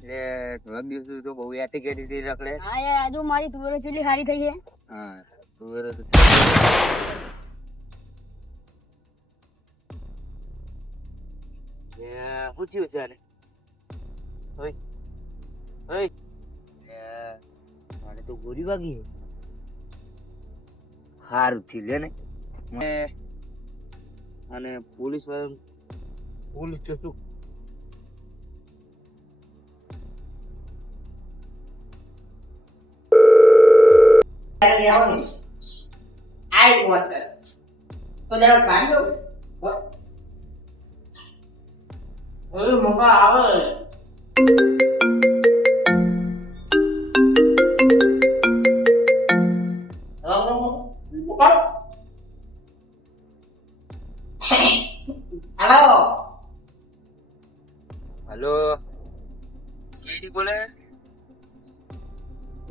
એટલે થોડાક દિવસ તો બહુ યાટી કરી હતી રખડે. હા યાર આજુ મારી તુવેરો ચેટલી સારી થઈ છે. હા તુવેર તો પૂછ્યું છે આને. ઓય ઓય મારે તો ગોળી વાગી છે. હારું થી લે ને અને પોલીસ તો શું હલો સીડી બોલે?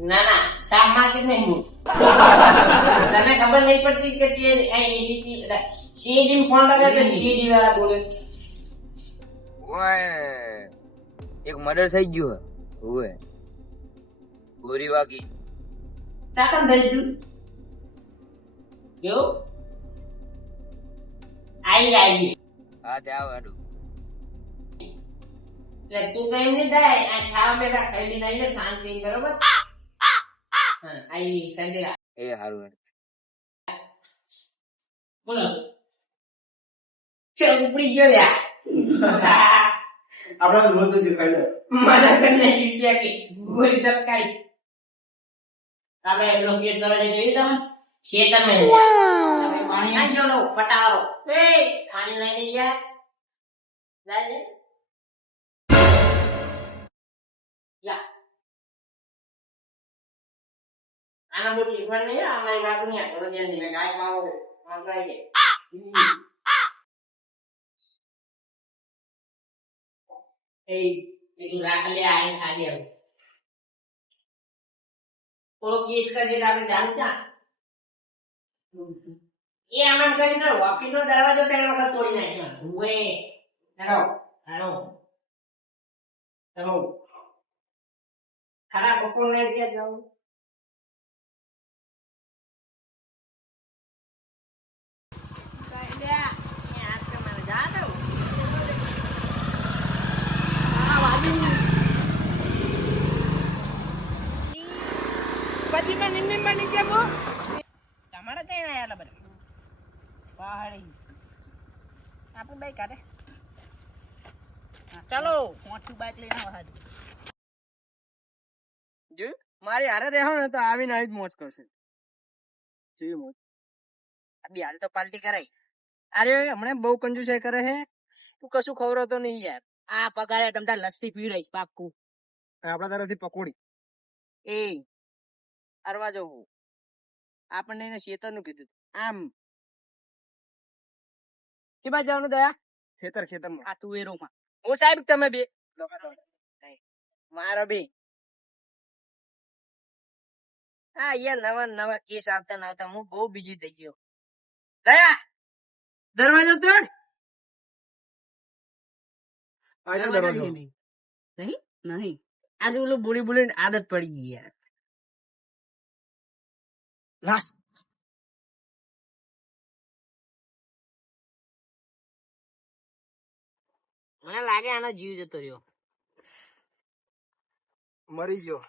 ના ના શાક માર્કેટ નહીં હું તને ખબર નહીં પડતી કે તે સીડી ફોન લગાવે તો સીડી વાળા બોલે. ઓય એક મર્ડર થઈ ગયું ઓય ગોળી વાગી. તાકન થઈ ગયું જો આવી હા તે આવ હાડું. એટલે તું કઈ નહીં જાય આ ખાવા બેઠા ખાઈ લઈને આવી શાંતિ બરોબર. હા આવી સંજય એ હારું હારું. બોલો ચલ ઉપડી ગયો યાર આપડા રોજ જ ખાઈ લે મને કને જીત્યા કે ગોળી ધપકાઈ તમે લોકો કે તરજે જોઈ તમે શેતન મે તમે પાણી ના જોડો પટારો એ પાણી લઈને જા લે યા આના બોલી પણ નહીં અમારી બાપુ ને તરજે ની ગાય પાવો મંગાઈ દે એ પેલું રાખલે આઈને ખાલી આવ ઓલો કેસ કરી આપણે જાણ ક્યાં એ આમ કરીને ઓફિસ નો દરવાજો ત્રણ વખત તોડી નાખ્યો હુએ હેલો હેલો હેલો ખરા બપોર લઈ ગયા જાવ પછી નિમ્ન બની જાવ તમારે કઈ ના યાર બધા પહાડી આપણું બાઈક કાઢે ચાલો મોટું બાઈક લઈને આવા જો મારી હારે રહેવો ને તો આવીને આવી જ મોજ કરશે જેવી મોજ અબી હાલ તો પાર્ટી કરાઈ અરે હમણાં બહુ કંજુસાઈ કરે છે તું કશું ખવડાવતો નહીં યાર આ પગારે તમ તાર લસ્સી પી રહીશ પાક્કું આપડા તરફથી પકોડી એ અરવા જવું આપણને એને શેતર નું કીધું આમ કે બાજુ જવાનું દયા ખેતરમાં આ તુવેરોમાં હું સાહેબ તમે બે મારો બે હા યાર નવા નવા કેસ આવતા ના આવતા હું બહુ બીજી થઈ ગયો દયા દરવાજો તોડ આજો દરવાજો નહીં નહીં આજે ઓલું બોલી બોલીને આદત પડી ગઈ યાર લાસ મને લાગે આનો જીવ જતો રહ્યો મરી ગયો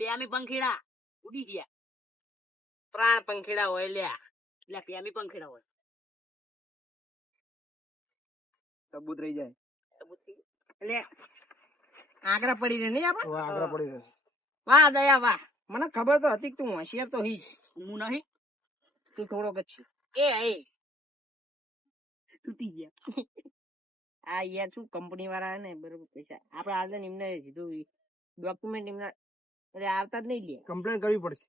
પ્યામી પંખીડા ઉડી ગયા પ્રાણ પંખીડા હોય લ્યા એટલે પ્યામી પંખીડા હોય સબૂત રહી જાય એટલે આંકડા પડી રહે નહીં આપણે આગળ પડી જાય વાહ દયા વાહ મને ખબર તો હતી કે તું હોશિયાર તો હીજ હું નહીં તું થોડોક જ છે એ તૂટી ગયા આ યાર શું કંપની વાળા ને બરોબર પૈસા આપડે હાલ એમને સીધું ડોક્યુમેન્ટ એમના એટલે આવતા જ નહીં લે કમ્પ્લેન કરવી પડશે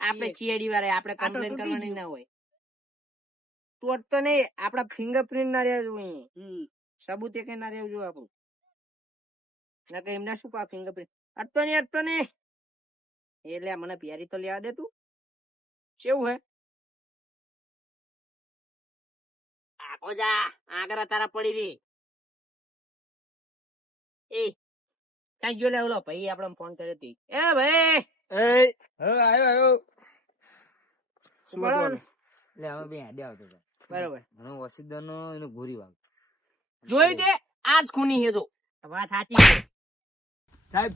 આપણે ચીએડી વાળા આપણે કમ્પ્લેન કરવાની ના હોય તું તો નહીં આપડા ફિંગરપ્રિન્ટ ના રહેવું જોઈએ સબૂત એક ના રહેવું જોઈએ આપણું ના કે એમને શું પા ફિંગરપ્રિન્ટ અટતો નહીં એટલે મને પ્યારી તો લેવા દે તું કેવું હે આખો જા આગળ તારા પડી રહી એ ચાલ જો લે ઓલો ભાઈ આપણે ફોન કર્યો હતી. એ ભાઈ એ હવે આવ્યો શું હતું આનું? એટલે અમે બે હાડે આવતો હતો બરોબર મને વસીદાનો એનો ગોરી વાગ જોઈ દે આજ ખૂની છે તો વાત સાચી છે. સાહેબ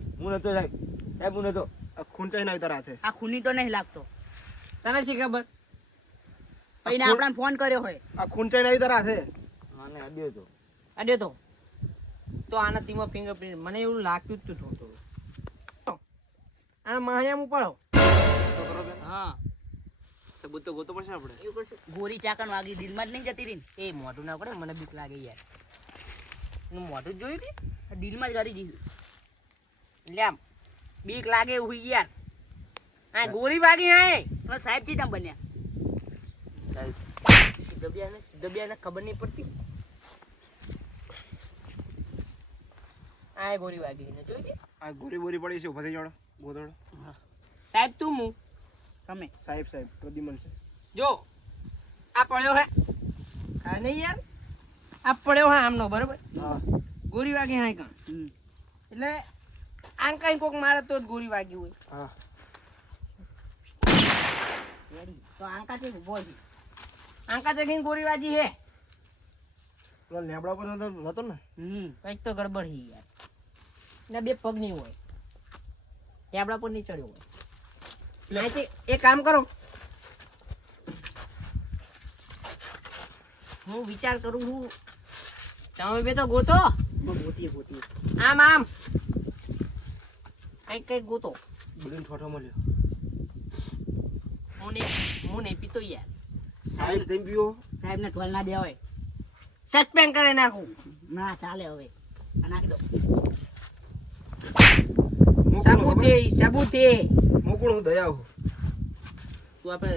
હું નતો આ ખૂંચાઈ ના તારા હાથે. આ ખૂની તો નહીં લાગતો. તને શી ખબર એને આપણને ફોન કર્યો હોય. આ ખૂંચાઈ ના તારા હાથે. મને હાડ્યો હતો અડ્યો તો આના તીમાં ફિંગરપ્રિન્ટ મને એવું લાગતું જ હતું થોડું. આ માહણિયામાં ઉપાડો. તો કરો બેન. હા સબૂત તો ગોતો પડશે આપણે. એવું કરશું. ગોરી ચાકણ વાગી દિલમાં જ નહીં જતી રહી ને. એ મોઢું ના પડે મને બીક લાગે યાર. હું મોઢું જ જોયું હતી આ દિલમાં જ કરી દીધું. એટલે આમ બીક લાગે એવું યાર. આ ગોરી વાગી હા તો સાહેબ ચી તમ બન્યા. સિદ્ધબિયાને ખબર નહીં પડતી. આ ગોરી વાગી ને જોઈ હતી. આ ગોરી બોરી પડી છે ઉભા થઈ જાડો ગોદડો. સાહેબ તું હું તમે સાહેબ પ્રદ્યુમન છે. જો આ પડ્યો હે હા નહીં યાર આ પડ્યો હે આમનો બરોબર હા ગોરી વાગી હા કાં એટલે આમ કઈ કોક મારે તો જ ગોરી વાગી હોય. હા તો આંકા છે ઉભો છે આંકા છે ગોરી વાગી હે. પેલા લેબડા પર નતો ને. કઈક તો ગડબડ છે યાર. ને બે પગ નહીં હોય લેબડા પર નહીં ચડ્યો હોય. અહીંથી એક કામ કરો હું વિચાર કરું છું તમે બે તો ગોતો ગોતી આમ કઈક ગોતો. બધું ઠોઠો મળ્યો. હું નહીં પીતો યાર. સાહેબ તેમ પીવો. સાહેબ ને ટોલ ના દેવાય. સસ્પેન્ડ કરી નાખું. ના ચાલે હવે આ નાખી દો. સબૂતે મૂકું હું દયા હું. તું આપણે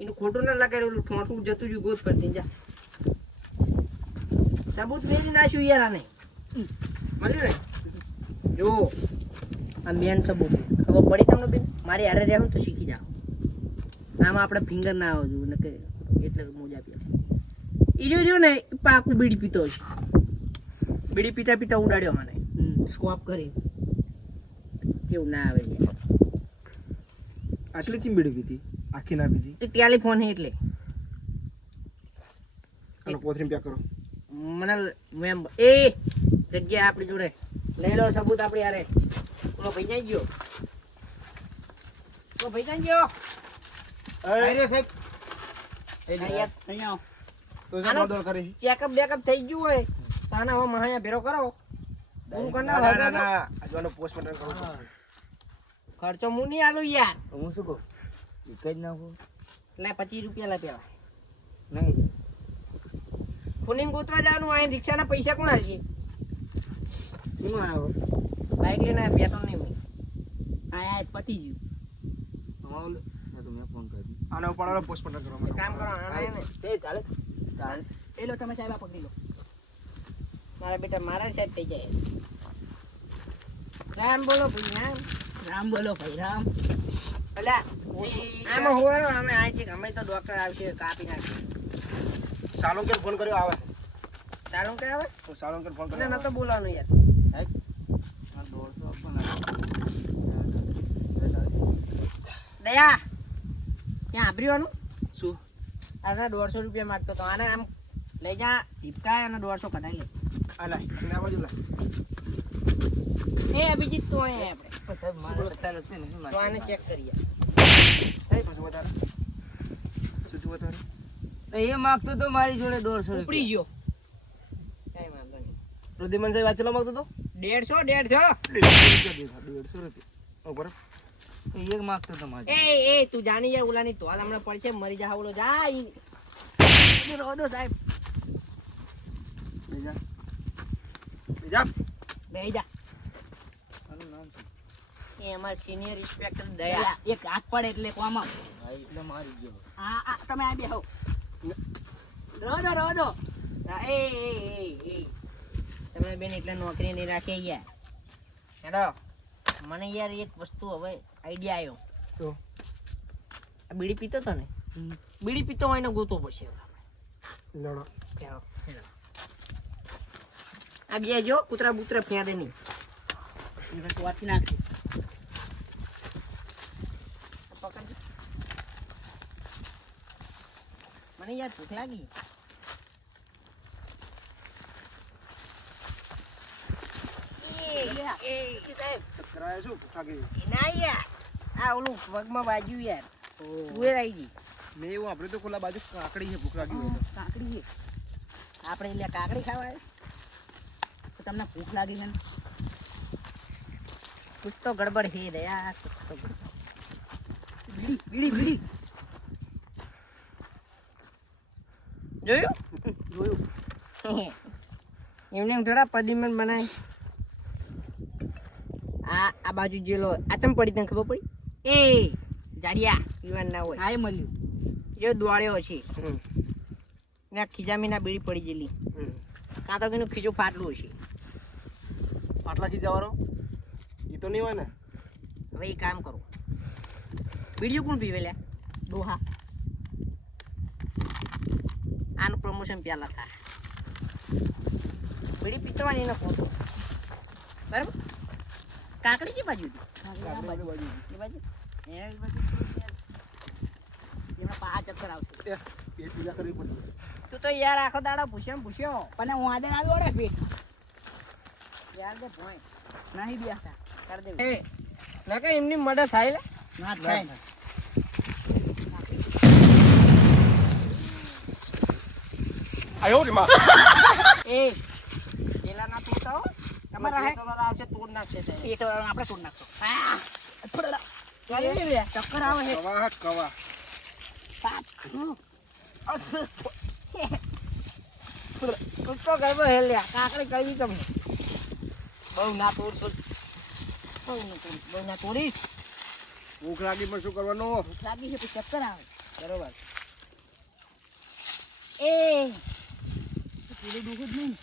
એનું ખોટું ના લગાડેલું ઠોઠું જતું રહ્યું ગોત પરથી જા. સબૂત મેળવી નાખ્યું યાર આને મળ્યું ને જો આ મેન સબૂત ખબર પડી તમને બેન મારી હારે રહેવું તો શીખી જાઓ. આમાં આપણે ફિંગર ના આવવા જોઈએ ને કે એટલે મોજા પીએ. ઈ રહ્યો ને પાકું બીડી પીતો છે. બીડી પીતા પીતા ઉડાડ્યો મને સ્કોપ કરી. એવું ના આવે યાર. આટલી ચીમબીડી પીધી આખી ના પીધી. તે ટેલિફોન હે એટલે અને પોથરીમ પેક કરો. મને મેમ એ જગ્યા આપણી જોડે લઈ લો સબૂત આપણી હારે. ઓલો ભાઈ જાય ગયો સાહેબ અહીંયા તો શું દોડ કરી. ચેકઅપ બેકઅપ થઈ ગયું હોય તો આને હવે મહાયા ભેરો કરો પૂરું કરી ના નાખો. ના ના આજવાનો પોસ્ટમોર્ટમ કરવું પડશે. ખર્ચો હું નહીં આલું યાર. હું શું કહું એક જ નાખું લે 25 રૂપિયા લે પેલા નહીં ખૂનીને ગોતવા જવાનું આ રિક્ષાના પૈસા કોણ હાલશે? એમાં આવ્યો બાઈક લઈને આવ્યા, બે ત્રણ નહીં હોય. આ પતી ગયું. અમારું તો મેં ફોન કરી આના ઉપાડવાનો પોસ્ટમોર્ટમ કરવા એક કામ કરો આને ને એ ચાલે ચાલે એ લો તમે સાહેબ આ પકડી લો. મારા બેટા મારા સાહેબ થઈ જાય. રામ બોલો ભાઈ રામ. રામ બોલો ભાઈ રામ. અલ્યા આમાં હોવાનું અમે આ છે અમે તો ડોક્ટર આવશે કાપી નાખશે. સાલોંકેર ફોન કર્યો આવે. ચાલો કે આવે તો સાલોંકેર ફોન મને કર્યો. નતો બોલાવવાનું યાર. સાહેબ આ 150 આપવાના દયા ત્યાં આભર્યું શું આને 150 રૂપિયા માંગતો તો આને આમ લઈ જા ટીપકાય અને 150 કઢાઈ લે. આ લાય અને આ બાજુ લાય. એ અભિજીત તો અહીંયા આપણે સાહેબ મારે 50 નથી ને શું તો આને ચેક કરીએ. શું વધારે શું વધારે એ માગતો તો મારી જોડે 150 ઉપડી ગયો. કઈ વાંધો નહીં. પ્રદ્યુમન સાહેબ વાંચેલો માંગતો તો 150 150 રૂપિયા ઉપર એક માગતો તો મારી એ તું જાણી જા ઉલાની તો હાલ હમણાં પડશે મરી જા ઓલો જા રોદો સાહેબ લઈ જા લઈ જા. બેહી જા. આનું નામ શું એ અમાર સિનિયર ઇન્સ્પેક્ટર દયા. એક હાથ પડે એટલે કોમ આવ. હા એટલે મારી ગયો આ તમે આ બેહો. રહો દો. હા, એ તમે બેન એટલે નોકરી નહીં રાખી યાર. હેડો મને યાર એક વસ્તુ હવે આઈડિયા આવ્યો. તો આ બીડી પીતો તો ને બીડી પીતો હોય ને ગોતો પડશે હવે આપણે. લડો. ચાલો, હેડો. આ બે જો કૂતરા બૂતરા ફેંદે નહીં. એને તો વાંચી નાખશે. પકડજો. મને યાર ભૂખ લાગી. ચક્કર આવ્યા શું? ભૂખ લાગી. ના યાર આ ઓલું પગમાં વાગ્યું યાર. ઉભેર આવી ગઈ. મેં એવું આપણે તો ખોલા બાજુ કાકડી છે, ભૂખ લાગી હોય તો. કાકડી છે. આપણે એટલે કાકડી ખાવા આવ્યા? તો તમને ભૂખ લાગી છે ને? કુછ તો ગડબડ છે દયા, કુછ તો ગડબડ. બીડી બીડી બીડી જોયું? જોયું. એમને એમ થોડા પદીમન બનાય. આ બાજુ જેલો આ ચમ પડી તને ખબર પડી? એ જાડિયા પીવાન ના હોય. હા એ મળ્યું. જો દોડ્યો છે ને ખીજામીના બીડી પડી ગયેલી. કાં તો એનું ખીજું ફાટલું હશે. આટલા કી જવાનો એ તો નહીં હોય ને. હવે એ કામ કરું. બીડીયું કોણ પીવે લ્યા? ડોહા. આનું પ્રમોશન પહેલા થાય. બીડી પીતવાની ન ખોટો. બરાબર? કાકડી જે બાજુ હતી? કાકડી આ બાજુ. એ બાજુ? એના બાજુ એમાં પાછા ચક્કર આવશે. પેટ પૂજા કરવી પડશે. તું તો યાર આખો દાડો પૂછ્યો પણ હું આદે ના દોડે પેટ. યાર દે ભોય નહીં બેસતા. કર દે. એ નકે એમની મદદ થાય લે. ના થાય ને. આયો રે માં. એ પેલા ના તોડતા હો. તમારા હે? તમારા આવશે તોડ નાખશે તે. પેટ આપણે તોડ નાખતો. ચાલી રે ચક્કર આવે છે. કવા કવા. કુછ તો ગડબડ હે લ્યા. કાકડી કઈ તમે બહુ ના તોડશો. બહુ ના તોડીશ. ભૂખ લાગી પણ શું કરવાનું? ભૂખ લાગી છે તો ચક્કર આવે. બરોબર. એ પેલું દુઃખ જ નહીં.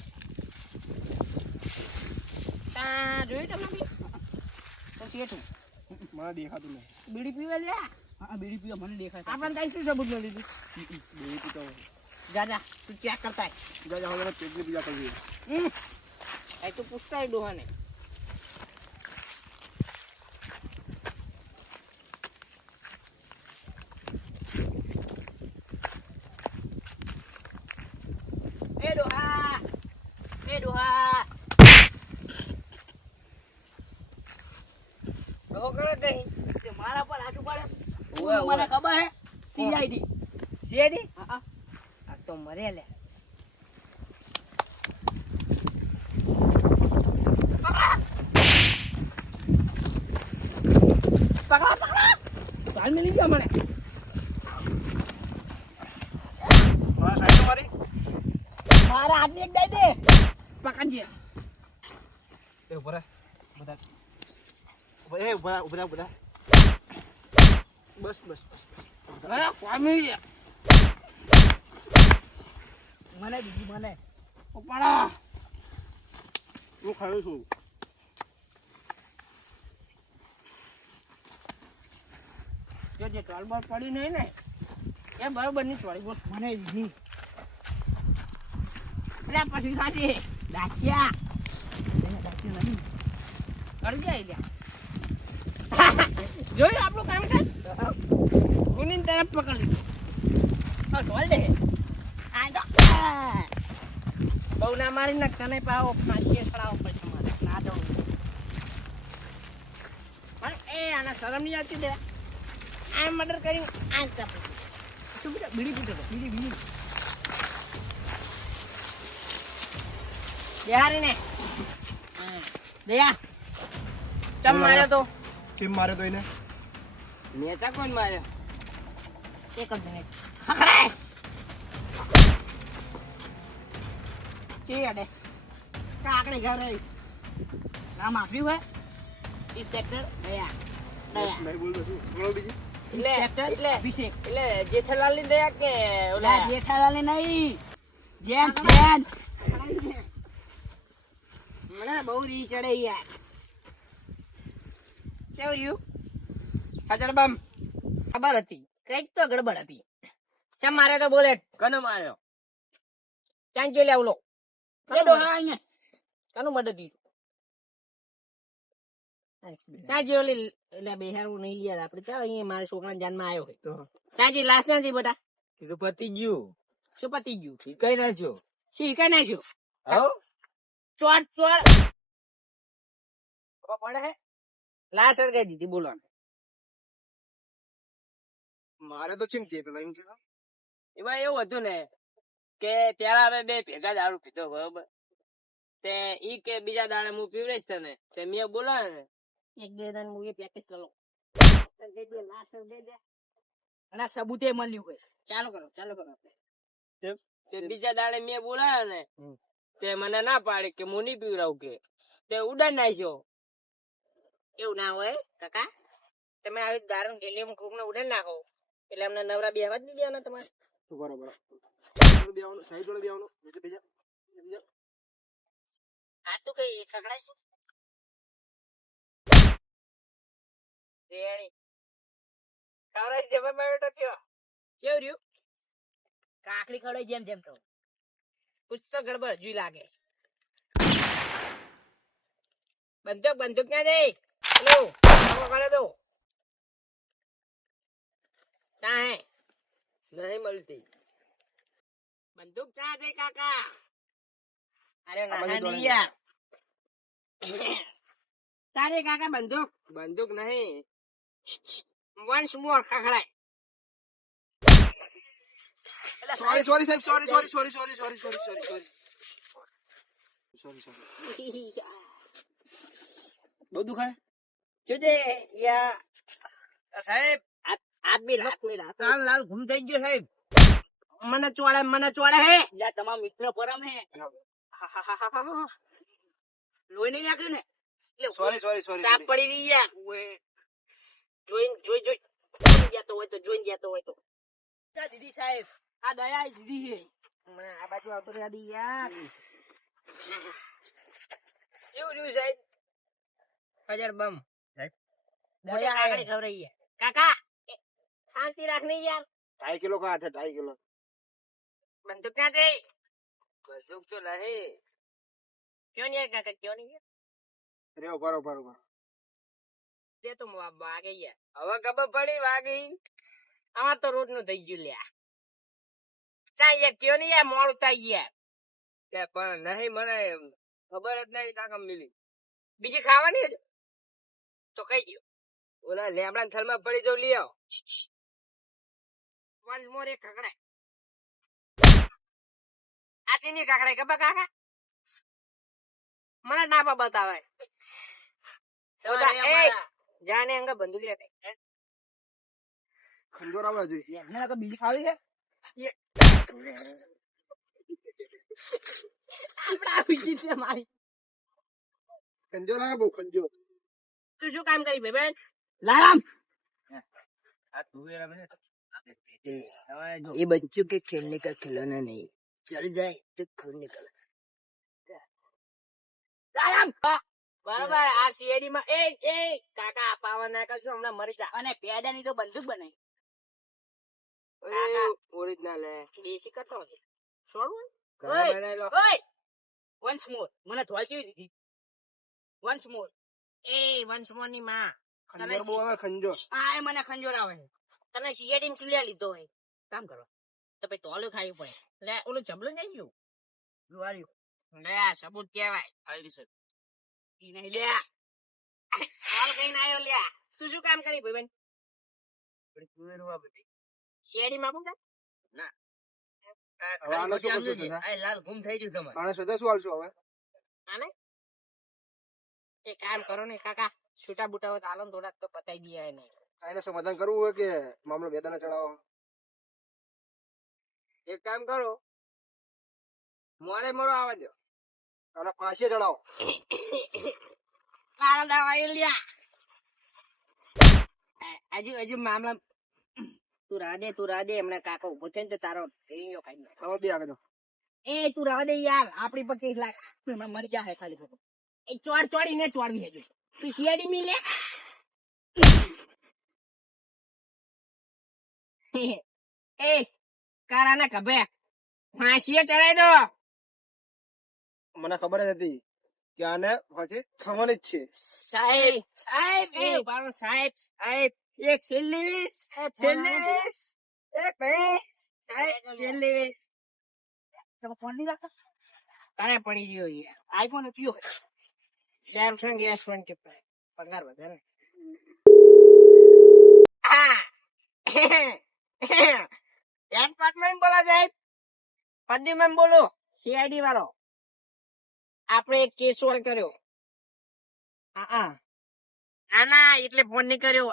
તા જોઈ તમે બી તો શેઠું મને દેખાતું નહીં. બીડી પીવા લ્યા. હા બીડી પીવા મને દેખાય છે. આપણને કઈ શું સબૂત મળી દીધું? બીડી પીતો હોય. જા તું ચેક કરતા જાજા હવે પેટની પૂજા કરવી. એ તું પૂછતા ડોહાને. એ ડોહા. એ ડોહા. ડોહો કરે કઈ તે મારા પર હાથ ઉપાડે. ઓવે, ઓવે. મને ખબર હે. CID. શેડી હા આ તો મરે લે. પકડા ચાલ મિલી ગયો મને. મારા સાઈડ મારી. મારા હાથની એક દઈ દે. પકડજે. એ ઉપર બધા. એ બધા. બસ બસ બસ બસ. અરે ફામી મને બીજી મને. પકડા. હું ખાયો છું. જો જે ટોલબોલ પડી નહીં ને એ બરોબર ની ચોરી બોલ. મને બીજી. એટલે પછી ખાતી દાચિયા. એને દાચિયા નહીં. કરી જાય લ્યા. જોયું આપણું કામ કાજ ગુની તરફ પકડી લીધું. હા ઢોલ દે. આ તો બહુ ના મારી નાખ તને પાવો ફાંસીએ ચડાવો પછી મારે ના દઉં. પણ એ આના શરમ નહીં આવતી દે આ મર્ડર કરી આ ચાપડી તું બેટા બીડી પીતો હતો. બીડી બીડી. બિહારી ને દયા ચમ માર્યો તો કેમ માર્યો તો એને? નેચા કોણ માર્યો એક જ મિનિટ ચીડે કાકડી ઘર રહી નામ આપ્યું હે ઇન્સ્પેક્ટર દયા. દયા નહીં બોલતો છું. બોલો બીજી. એટલે અભિષેક. એટલે જેઠાલાલ ની દયા કે ઓલા જેઠાલાલ નહીં. જેન્ટ્સ. મને બહુ રી ચડે યાર કેવું રહ્યું હાજર બમ ખબર હતી કઈક તો ગડબડ હતી ચમ માર્યો તો બોલે કને માર્યો? ચાંદ જોઈ લે ઓલો એ ડોહા અહીંયા. કાનું મદદ દીધું સાજી ઓલી એટલે બેહારું નહીં યાર આપડે ચાલ અહીંયા મારા છોકરા જાનમાં આવ્યો હોય તો સાજી લાશ નથી બેટા કીધું પતી ગયું શું પતી ગયું શીખાઈ નાખ્યો શું હિકાઈ નાખ્યું હો ચોટ ચોટ ખબર પડે હે લાશ સળગાઈ દીધી બોલો મારે તો ચીમતી પેલા એમ કે એમાં એવું હતું ને કે ત્યારે અમે બે ભેગા દારૂ પીધો બરોબર તે ઈ કે બીજા દાડે હું પીવડેશ તને તે મેં બોલાવે ને એક બે દાડે હું એ પ્રેક્ટિસ કરો અને સબૂતે મળ્યું હોય ચાલુ કરો આપણે તે બીજા દાડે મેં બોલાવ્યો ને તે મને ના પાડી કે હું નહીં પીવડાવું કે તે ઉડાડ નાખ્યો એવું ના હોય કાકા તમે આવી દારૂ ગેલીમાં કોક ને ઉડાડ નાખો એટલે અમને નવરા બેહવા જ નહીં દેવાના તમારે બરાબર સાઈડ વાળા બેવાનું બીજા આ તો કઈ ખગડાય છે રેડી ખવડાઈ જમે બેઠો થયો કેવું રહ્યું કાકડી ખવડાઈ જેમ જેમ તો કુછ તો ગડબડ હજુ લાગે બંદૂક ક્યાં જઈ હેલો કરે દો ક્યાં હે નહીં મળતી બંદૂક ક્યાં જઈ કાકા અરે ના નહીં યાર તારે કાકા બંદૂક નહીં વન્સ મોર ખખડાય સોરી સાહેબ સોરી બહુ દુખાય જોજે યા સાહેબ આપ બી રાત લાલ ઘૂમ થઈ ગયો સાહેબ મને ચોડે હે યા તમામ મિત્ર પરમ હે લોહી નહીં નાખ્યું ને સોરી સાપ પડી રહી યાર જોઈ જતો હોય તો ચા દીદી સાહેબ આ દયા દીદી હે હમણાં આ બાજુ આવતો રહ્યા દી યાર કેવું રહ્યું સાહેબ હજાર બમ સાહેબ દયા કાકડી ખવરાઈ યાર કાકા શાંતિ રાખ નહીં યાર 2.5 કિલો કા છે 2.5 કિલો બંદૂક ક્યાં છે બંદૂક તો નહીં ક્यों नहीं काका क्यों नहीं રે બરોબર તે તો વાગે યાર હવે ખબર પડી વાગી આમાં તો રોજ નું થઈ ગયું લ્યા ચા યાર ક્यों नहीं યાર મોડું થઈ યાર કે પણ નહીં મને ખબર જ નહીં કાકા મિલી બીજી ખાવાની તો કઈ ગયો ઓલા લેમડા થલમાં પડી જો લઈ આવ વન્સ મોર એક ખકડાય આ સીની કાકડાય ખબર કાકા મને ના બતાવે જાને અંગ બંદૂક લેતે ખંજોર આવે છે એને તો બીજી ખાવી છે આપડા આવી ગઈ છે મારી ખંજોર આવે બહુ ખંજોર તું શું કામ કરી બેન લારામ આ તું એરા મને ये बच्चों के खेलने का खिलौना नहीं चल जाए तो खून निकल બરોબર આ સીએડી માં એ કાકા પાવર ના કરજો હમણાં મરી જા અને પેડાની તો બંદૂક બનાવી ઓરિજિનલ હે દેશી કટો છે છોડવું ઓય વન્સ મોર મને ધોલચી દીધી વન્સ મોર ની માં ખંજોર બહુ આવે ખંજોર આ મને ખંજોર આવે તને સીએડી માં ચુલિયા લીધો હોય કામ કરો તો પછી તોલું ખાવું પડે લે ઓલું જબલું નહીં ગયું જુવાર્યું લે આ સબૂત કહેવાય આવી છે ઈ નહીં લે હાલ કઈ ના આવ્યો લ્યા તું શું કામ કરી ભાઈ બેન શેડી માં પૂછા ના હવે આનો શું કરશું સદા આ લાલ ગુમ થઈ ગયું તમારે આને સદા શું આલશું હવે આને એક કામ કરો ને કાકા છૂટા બુટા હોય તો હાલો થોડાક તો પતાઈ દઈએ એને આને સમાધાન કરવું હોય કે મામલો વેદના ચડાવો એક કામ કરો મોરે મોરો આવવા દો આને ફાંસી ચડાવો કારણ દવાઈ લ્યા હજુ મામલા તું રાધે હમણાં કાકો ઉભો થયો ને તો તારો કઈયો ખાઈ નાખ. હવે બે આગળ એ તું રાધે યાર આપડી પર 30 લાખ હમણાં મરી જાય ખાલી ખોટું એ ચોડીને ચોડવી હજુ તું સીઆઈડી મી લે એ કારાના કભે ફાંસીએ ચડાઈ દો મને ખબર જ હતી ત્યાંને પછી થવાની જ છે. સાહેબ સાહેબ એ મારો સાહેબ સાહેબ એક છેલ્લી વીસ છેલ્લી વીસ એક ભાઈ સાહેબ છેલ્લી વીસ તમે ફોન નહીં રાખતા તારે પડી ગયો યાર આઈફોન કયો સેમસંગ S25 પગાર વધારે એમ બોલા સાહેબ પદ્દીમાં બોલો સીઆઈડી વાળો આપણે એક કેસ સોલ્વ કર્યો ના એટલે ફોન નહીં કર્યો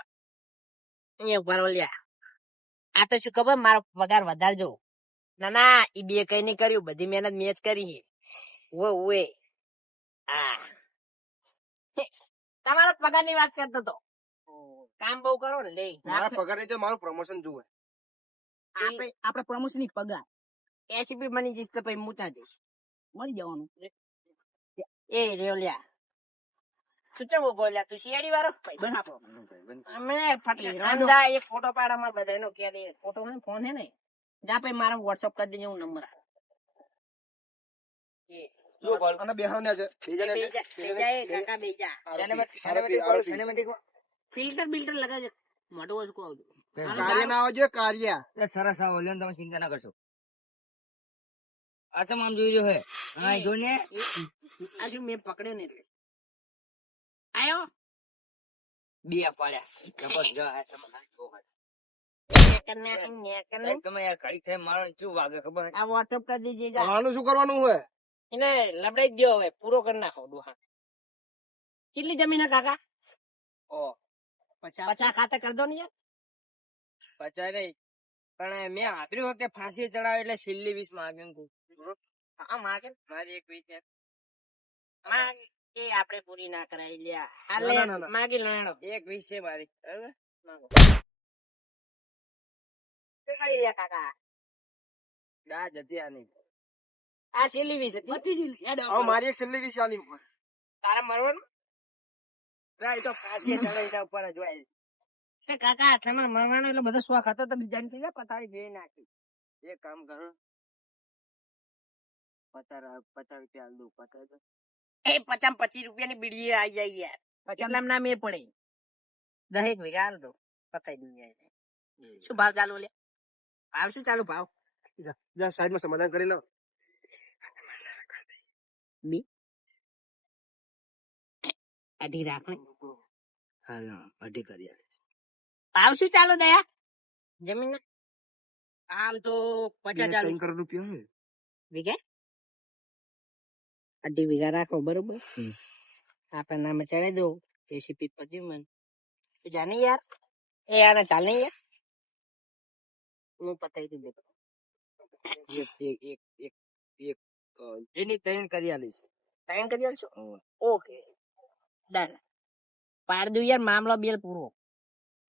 અહીંયા ઉભા રહો લ્યા આ તો શું ખબર મારો પગાર વધારજો ના એ બે કઈ નહીં કર્યું બધી મહેનત મેં જ કરી ઓએ હા તમારો પગાર ની વાત કરતો તો કામ બહુ કરો ને લે મારા પગાર ની તો મારું પ્રમોશન જોવે. આપણે પ્રમોશન ની પગાર એસીપી બની જઈશ તો પછી હું ત્યાં જઈશ મળી જવાનું એ રેવ લ્યા તું ચમ ઉભો લ્યા તું સીઆઈડી વાળો બનાવો અમે ફટકા એક ફોટો પાડ અમાર બધાનો કે દે ફોટો ને ફોન હે ને જા પછી મારા વોટ્સઅપ કરી દેજે હું નંબર અને બેહાને છે ફિલ્ટર બિલ્ટર લગાવજો મોટો વસ્તુ આવજો કાર્ય ના આવે જોઈએ કાર્ય. સરસ આવો લ્યો ને તમે ચિંતા ના કરશો. આ તમામ જોઈ રહ્યો હે હા જો ને આ શું મેં પકડ્યો ને એટલે આયો બે પાડ્યા જબરજસ્ત આ તમે નાખો. તમે યાર ઘડી થાય મારો શું વાગે ખબર હે? આ વોટ્સઅપ કરી દેજે જા. આનું શું કરવાનું હોય? એને લબડાઈ જ દો હવે પૂરો કરી નાખો ડોહા કેટલી જમીન હે કાકા ઓ 50 ખાતે કરી દો ને યાર પચાય નહીં પણ મેં સાંભળ્યું કે ફાંસી ચડાવે એટલે છેલ્લી 20 માગે ને તું. હા માગે મારી એક 20 યાર. માગે એ આપણે પૂરી ના કરાય લ્યા ના, હાલે ના, ના. માગી લેણો એક 20 છે મારી બરાબર માગો. તે કરી લ્યા કાકા દા જતી આની આ છેલ્લી વીસ હતી હવે મારી એક છેલ્લી વીસ આની ઉપર. તારે મરવાનું ટ્રાય તો ફાંસી ચડાવી એના ઉપર જ હોય. કે કાકા તમારે મરવાનો એટલે બધો શોખ હતો તો બીજા ને પતાવી દે નાખી એક કામ કરો 50 રૂપિયા આલ દઉં 50. એ 25 રૂપિયાની બીડી આવી જાય યાર કેટલામ ના મેં પડે દહેક વીઘા હાલ દો પતાવી દઉં યાર શું ભાવ ચાલુ લે ભાવ શું ચાલુ ભાવ જા સાઈડમાં સમાધાન કરી લો. અઢી રાખ ને હાલો અઢી કરી આલ. ભાવ શું ચાલુ દયા જમીન આમ તો 50 3 ચાલુ કરોડ રૂપિયા હે. વીઘે અઢી વીઘા રાખો બરોબર આપણા નામે ચડાવી દો એસીપી પદ્યું મને તું જાને યાર એ આને ચાલે યાર હું પતાવી દઉં દેખો એક જેની તૈન કરી આલીશ. ટાઈમ કરી આલશો ઓકે ડન પાડ દઉં યાર મામલો બેલ પૂરો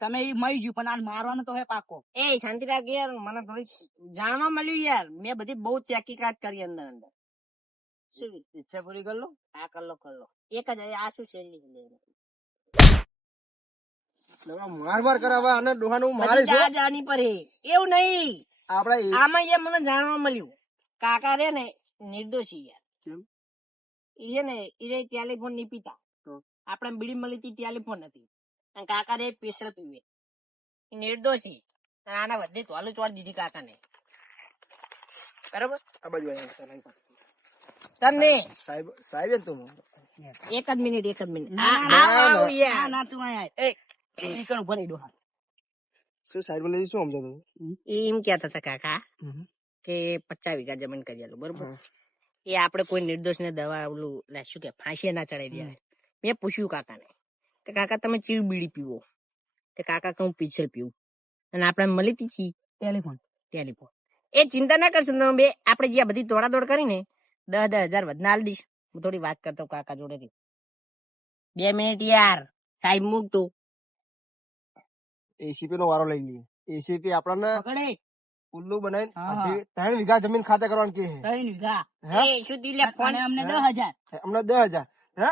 તમે ઈ મઈ ગયું પણ આ મારવાનો તો હે પાકો એ શાંતિ રાખ યાર મને થોડી જાણવા મળ્યું યાર મેં બધી બહુ તહેકીકાત કરી અંદર અંદર શું ઈચ્છા પૂરી કર લો. આ કર લો એક જ આ શું છેલ્લી માર કરાવવા અને ડોહાનું મારે બધી જા જાની પર હે એવું નહીં આપડે આમાં યાર મને જાણવા મળ્યું કાકા રે ને નિર્દોષી યાર કેમ? ઈ ને ઈ ટેલિફોન નહીં પીતા આપણે બીડી મળી હતી ટેલિફોન હતી અને કાકા રે સ્પેશિયલ પીવે ઈ નિર્દોષી અને આના બધે ચોલું ચોડ દીધી કાકાને બરોબર આ બાજુ આવ્યા. તમને સાહેબ સાહેબ જ તું એક જ મિનિટ ના, આવો ના યાર ના તું આય ઈ કણ ભરી દો શું સાહેબ લઈ શું સમજાતું? એમ કેતા હતા કાકા હમ. કે 50 વીઘા જમીન કરી આલો બરોબર હા. એ આપણે કોઈ નિર્દોષ ને દવા ઓલું શું કે ફાંસી ના ચડાવી દેવાય મેં પૂછ્યું કાકાને કે કાકા તમે ચીર બીડી પીવો તે કાકા કહું પીછલ પીવું અને આપણે મળી હતી ટેલિફોન એ ચિંતા ના કરશો તમે બે આપણે જ્યાં બધી દોડાદોડ કરીને 10,000 વધના આલી દઈશ હું થોડી વાત કરતો કાકા જોડેથી 2 મિનિટ યાર સાહેબ મૂક તું એસીપી નો વારો લઈ લઈએ. એસીપી આપણને પકડે ઉલ્લુ બનાવીને હા. 3 વીઘા જમીન ખાતે કરવાનું કે હે. 3 વીઘા હે? એ શું દી લે ફોન અને અમને 10,000 અમને 10,000 હે?